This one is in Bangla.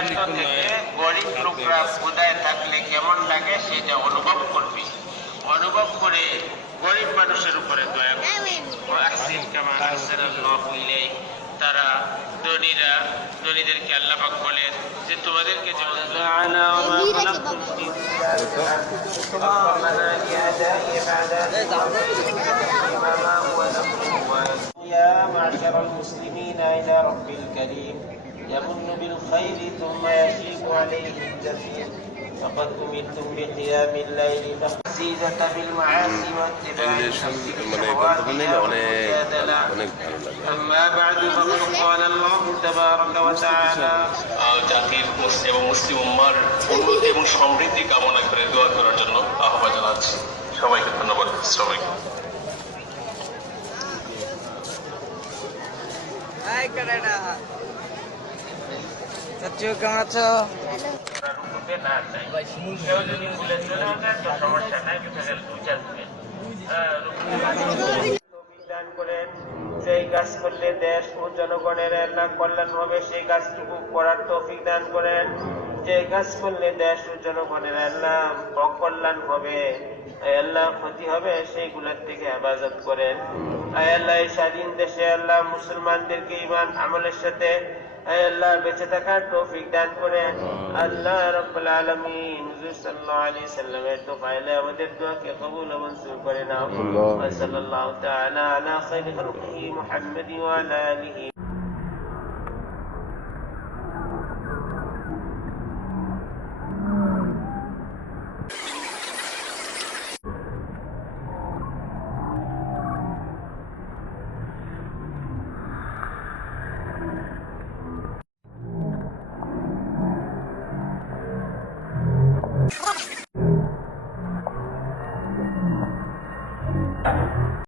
থেকে গরিব লোকরা ক্ষুধায় থাকলে কেমন লাগে সেটা অনুভব করবি, অনুভব করে গরিব মানুষের উপরে দয়া করবি। তারা ধনীদেরকে আল্লাহ পাক বলেন যে তোমাদেরকে যেমন يا معشر المسلمين إلى رب الكريم يمن بالخير ثم يشيب عليه الجميع فقد أمرتم بقيام الليل تحسيزة بالمعاصي واتباع الشهوات أما بعد فقد قال الله تبارك وتعالى জাতির এবং মুসলিম উম্মার উন্নতি এবং সমৃদ্ধি কামনা করে দোয়া করার জন্য আহ্বান জানাচ্ছি। সবাইকে ধন্যবাদ। সবাইকে কেমন আছো? সেই কাজ করলে দেশ ও জনগণের আল্লাহ কল্যাণ হবে, সেই কাজটুকু করার তৌফিক দান করেন। যে কাজ করলে দেশ ও জনগণের আল্লাহ অকল্যাণ হবে, আল্লাহ ক্ষতি হবে, সেইগুলোর থেকে হেফাজত করেন। আল্লাহ এই স্বাধীন দেশে আল্লাহ মুসলমানদেরকে ঈমান আমলের সাথে আল্লাহ বেঁচে থাকার তৌফিক দান করেন। আল্লাহ রাব্বুল আলামিন হুজুর সাল্লাল্লাহু আলাইহি সাল্লামের তোফাইলে আমাদের দোয়াকে কবুল ও মঞ্জুর করে নাও। সাল্লাল্লাহু তাআলা আলা খায়রি খালকিহি মুহাম্মাদি ওয়া আলা আলিহি